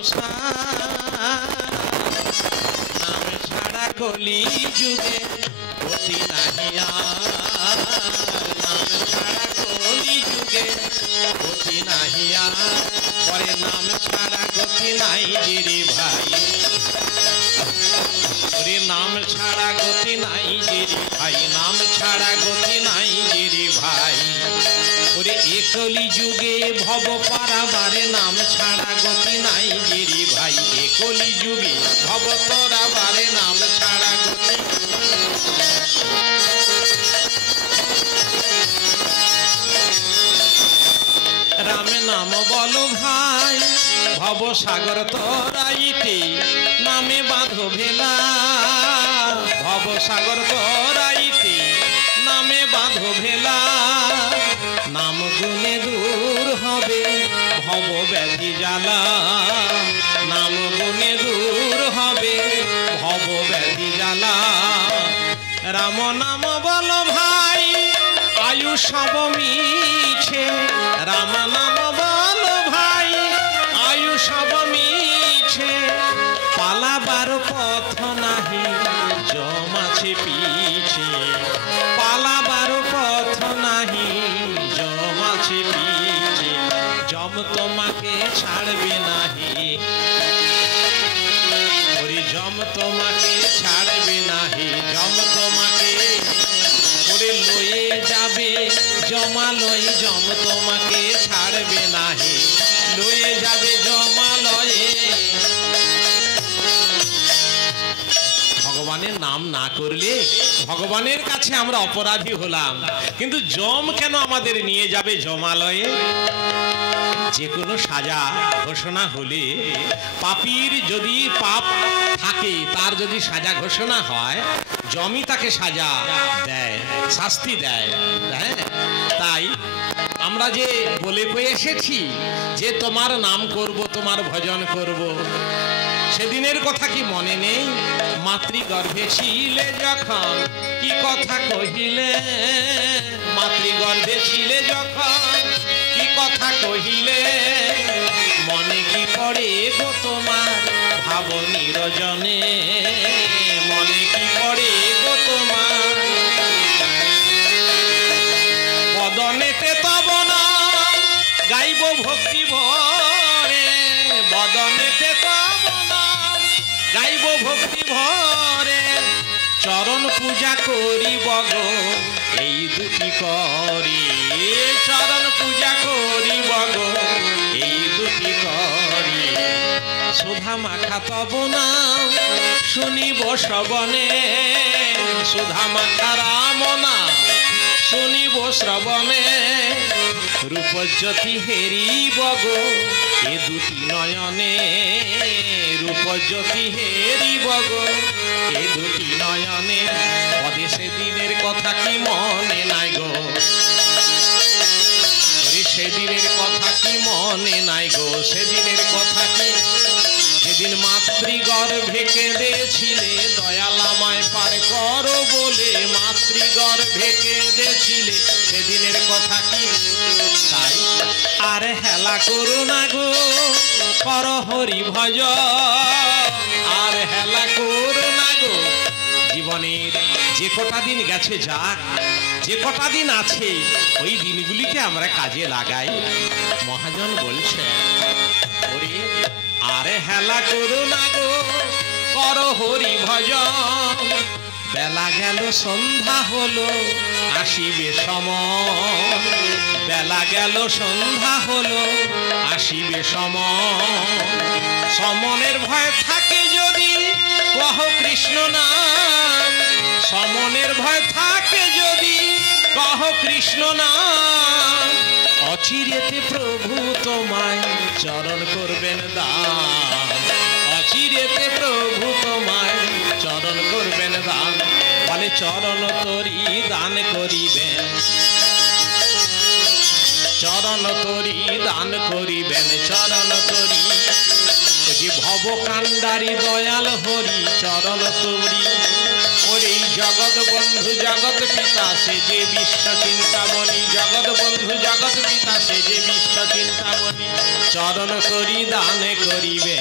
नाम छाड़ा कली जुगे गति नहीं नाम छाड़ा कली जुगे गति नहीं परे नाम छाड़ा गति नहीं जिरी भाई नाम छाड़ा गति नहीं जिरी भाई नाम छाड़ा गति नहीं जिरी भाई एकली जुगे भव पाराबारे नाम छाड़ा गति नहीं जिरी भाई एकली जुगे भव तोराबारे नाम छाड़ा गति राम नाम बोलो भाई भव सागर तोराइते नामे बांधो भेला भव सागर तोराइते नामे बांधो भेला नाम गुणे दूर हबे भव व्याधि जाला नाम गुणे दूर हबे भव व्याधि जाला राम नाम बोलो भाई आयु सब मिछे राम नाम बोलो भाई आयु सब मिछे पालाबार पथ नाही जम आछे पीछे पालाबार पथ नाही जम आछे पीछे जम तोमाके छाड़बे नाही ओरे जम तोमाके छाड़बे नाही जम तोमाके ओरे लये जाबे जमा लये जम तोमाके छाड़बे नाही लये जाबे जमा लये भगवाনের নাম না করলে ভগবানের কাছে আমরা অপরাধী হলাম কিন্তু জম কেন আমাদের নিয়ে যাবে জমালয়ে যে কোনো সাজা ঘোষণা হলে পাপীর যদি পাপ থাকে তার যদি সাজা ঘোষণা হয় জমই তাকে সাজা দেয় শাস্তি দেয় হ্যাঁ তাই আমরা যে বলে কয়ে এসেছি যে তোমার নাম করব তোমার ভজন করব সেদিনের কথা কি মনে নেই মাতৃগর্ভে ছিলে যখন কি কথা কহিলে মাতৃগর্ভে ছিলে যখন কি কথা কহিলে মনে কি পড়ে গো তোমার ভাব নিরজনে মনে কি পড়ে গো তোমার বদনেতে তব নাম গাইব ভক্তি ভরে বদনেতে তব নাম গাইব ভক্তি ভরে চরণ পূজা করিব গো এই দুটি করি চরণ পূজা করিব গো এই দুটি করি সুধা মাখা তব নাম শুনিব শ্রবণে সুধা মাখা রাম নাম শুনিব শ্রবণে রূপজ্যোতি হেরিব গো এ দুটি নয়নে রূপজ্যোতি হেরিব গো এ দুটি নয়নে পদে সেদিনের কথা কি মনে নাই গো সেদিনের কথা কি মনে নাই গো সেদিনের কথা কি যেদিন মাতৃগর্ভে কেঁদেছিলে দয়াল আমায় পার করো বলে মাতৃগর্ভে কেঁদেছিলে সেদিনের কথা কি তাই আর হেলা করো না গো কর হরি ভজ আর হেলা করো না গো জীবনের যে কটা দিন গেছে যাক যে কটা দিন আছে ওই দিনগুলিকে আমরা কাজে লাগাই মহাজন বলছে ওরে আরে হেলা করো না গো কর হরি ভজন বেলা গেল সন্ধ্যা হলো আসিবে সময় বেলা গেল সন্ধ্যা হলো আসিবে সময় সমনের ভয় থাকে যদি কহ কৃষ্ণ নাম সমনের ভয় থাকে যদি কহ কৃষ্ণ নাম অচিরেতে প্রভু তোমায় চরণ করবেন দান অচিরেতে প্রভু তোমায় চরণ করবেন দান বলে চরণ তরি দান করিবেন চরণ তরি দান করিবেন চরণ তরি যে ভব কান্ডারি দয়াল হরি চরণ তরি ওরে জগৎ বন্ধু জগৎ পিতা সে যে বিশ্ব চিন্তামণি জগৎ বন্ধু জগৎ পিতা সে যে বিশ্ব চিন্তামণি চরণ করি দান করিবে